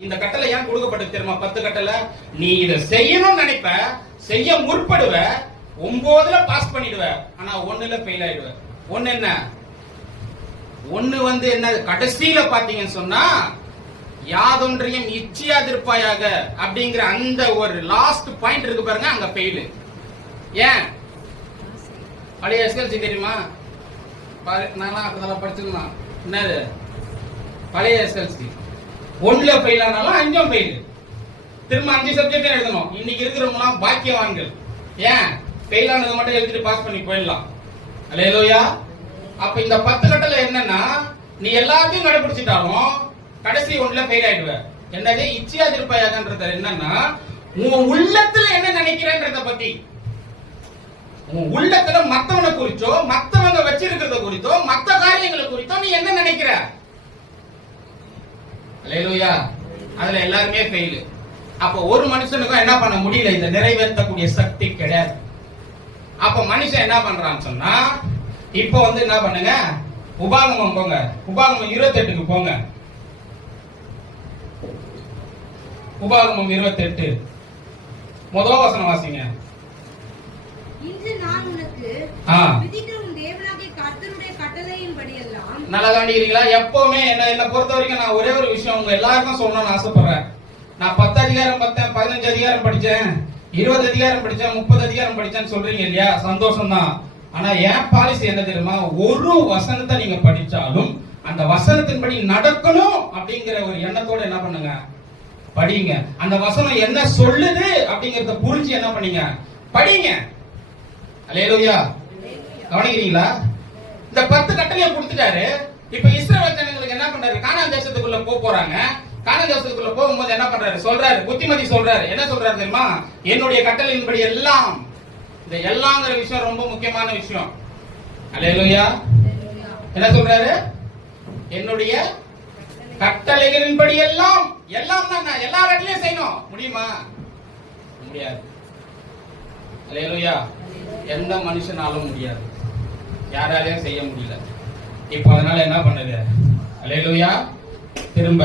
இந்த கட்டளை ஏன் கொடுக்கப்பட்டு தெரியுமா? பத்து கட்டளை. நீ இதை செய்யணும்னு நினைப்ப செய்ய முற்படுவ ஒன்பதுல பாஸ் பண்ணிடுவ ஆனா ஒண்ணுல ஃபெயில் ஆயிடுவ. ஒண்ணு என்ன? ஒண்ணு வந்து என்ன? கடைசியில பாத்தீங்கன்னு சொன்னா யாதொன்றையும் இச்சியாதிருப்பாயாக அப்படிங்கிற அந்த ஒரு லாஸ்ட் பாயிண்ட் இருக்கு பாருங்க அங்க ஃபெயிலு ஏன்? பழைய எஸ்எல்சி தெரியுமா? பழைய- நான்லாம் அப்படிதான் படிச்சிருந்தான். என்னது? பழைய எஸ்எல்சி ஒண்ணுல ஃபெயில் ஆனாலும் அஞ்சும் ஃபெயில் திரும்ப அஞ்சு சப்ஜெக்ட் எழுதணும். இன்னைக்கு இருக்கிறவங்களாம் பாக்கியவான்கள். ஏன்? ஃபெயில் ஆனதை மட்டும் எழுதிட்டு பாஸ் பண்ணி போயிடலாம். அல்லேலூயா. அப்ப இந்த பத்து கட்டல என்னன்னா நீ எல்லாத்தையும் கடைபிடிச்சிட்டாலும் கடைசி ஒண்ணுல ஃபெயில் ஆயிடுவ. என்னது? இச்சையா திருப்பாயாகன்றது என்னன்னா உன் உள்ளத்துல என்ன நினைக்கிறேன்றத பத்தி. உன் உள்ளத்துல மத்தவனை குறிச்சோ மத்தவங்க வச்சிருக்கிறத குறித்தோ மத்த காரியங்களை குறித்தோ நீ என்ன நினைக்கிற? அல்லேலூயா அதுல எல்லாருமே ஃபெயில் அப்ப ஒரு மனுஷனுக்கும் என்ன பண்ண முடியல? இதை நிறைவேற்றக்கூடிய சக்தி கிடையாது. அப்ப மனுஷன் என்ன பண்றான்னு சொன்னா இப்ப வந்து என்ன பண்ணுங்க? உபாகமம் போங்க. உபாகமம் இருபத்தெட்டுக்கு போங்க. உபாகமம் இருபத்தெட்டு. முதல் வசனம் வாசிங்க. இன்று நான் உனக்கு. விதிக்கிற உன் தேவனாகிய கர்த்தருடைய கட்டளையின்படியெல்லாம் நல்லா தாண்டிக்கிறீங்களா எப்பவுமே என்ன என்ன பொறுத்த வரைக்கும் நான் ஒரே ஒரு விஷயம் உங்க எல்லாருக்கும் சொல்லணும்னு ஆசைப்படுறேன். நான் பத்து அதிகாரம் பார்த்தேன் பதினஞ்சு அதிகாரம் படிச்சேன் இருபது அதிகாரம் படிச்சேன் முப்பது அதிகாரம் படிச்சேன்னு சொல்றீங்க இல்லையா? சந்தோஷம் தான் ஆனா என் பாலிசி என்ன தெரியுமா? ஒரு வசனத்தை நீங்க படிச்சாலும் அந்த வசனத்தின்படி நடக்கணும் அப்படிங்கிற ஒரு எண்ணத்தோட என்ன பண்ணுங்க? படிங்க. அந்த வசனம் என்ன சொல்லுது அப்படிங்கறத புரிஞ்சு என்ன பண்ணீங்க? படிங்க. அல்லேலூயா கவனிக்கிறீங்களா? இந்த பத்து கட்டளையை கொடுத்துட்டாரு. இப்ப இஸ்ரேல் ஜனங்களுக்கு என்ன பண்றாரு? கானா தேசத்துக்குள்ள போக போறாங்க. கானா தேசத்துக்குள்ள போகும்போது என்ன பண்றாரு? சொல்றாரு. புத்திமதி சொல்றாரு. என்ன சொல்றாரு தெரியுமா? என்னுடைய கட்டளையின்படி எல்லாம். இந்த எல்லாங்கிற விஷயம் ரொம்ப முக்கியமான விஷயம். அலையலுயா என்ன சொல்றாரு? என்னுடைய கட்டளைகளின்படி எல்லாம். எல்லாம் தான் எல்லா இடத்துலயும் செய்யணும். முடியுமா? முடியாது. அலையலுயா எந்த மனுஷனாலும் முடியாது. யாராலையும் செய்ய முடியல. இப்போ அதனால என்ன பண்ணுது? அல்லேலூயா திரும்ப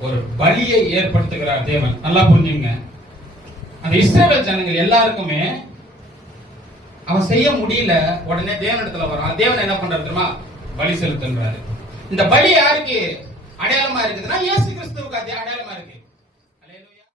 ஒரு பலியை ஏற்படுத்துகிறார் தேவன். நல்லா புரிஞ்சுங்க. அந்த இஸ்ரவேல் ஜனங்கள் எல்லாருக்குமே அவன் செய்ய முடியல. உடனே தேவனிடத்துல வரான். தேவன் என்ன பண்றாரு தெரியுமா? பலி செலுத்துன்றாரு. இந்த பலி யாருக்கு? அடையாளமா இருக்குதுன்னா இயேசு கிறிஸ்துவுக்கு அது அடையாளமா இருக்கு.